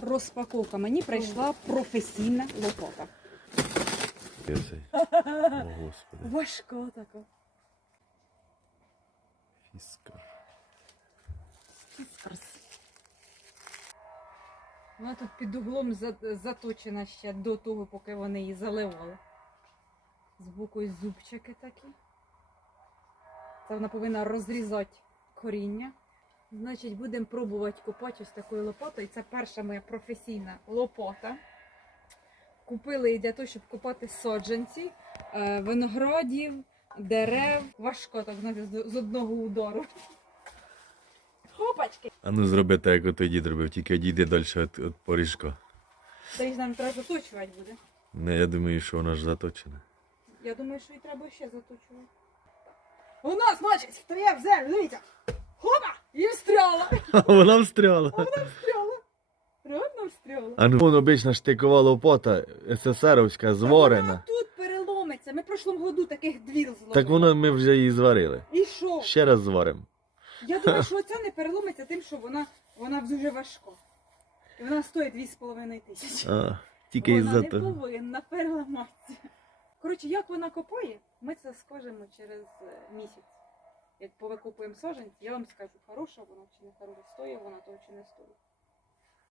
розпаковка. Мені прийшла професійна лопата. Цей. О, господи. Важка така. Фіскар. Фіскарс. Вона тут під углом заточена ще до того, поки вони її заливали. Збоку ось зубчики такі. Це вона повинна розрізати коріння. Значить, будемо пробувати копати ось такою лопатою. Це перша моя професійна лопата. Купили її для того, щоб копати саджанці, е, виноградів, дерев. Важко так знаєте, з одного удару. Хопачки! А ну зроби так, як той дід робив, тільки одійди далі від, від поріжка. Та їх нам треба заточувати буде. Не, я думаю, що вона ж заточена. Я думаю, що і треба ще заточувати. У нас, бачить, хто є в землю, дивіться. І встряла! Вона встряла. Реально встряла. А ну, вон обична штикова лопата, СССРовська, Вона тут переломиться. Ми в прошлому году таких двір зловили. Так воно ми вже її зварили. І що? Ще раз зваримо. Я думаю, що ця не переломиться тим, що вона, вона дуже важка. І вона стоїть 2,5 тисячі. А, тільки вона із-за не того. повинна переламатися. Коротше, як вона копає, ми це скажемо через е, місяць. Як повикупуємо саженці, я вам скажу, хороша вона чи не хороша, стоїть вона того чи не стоїть.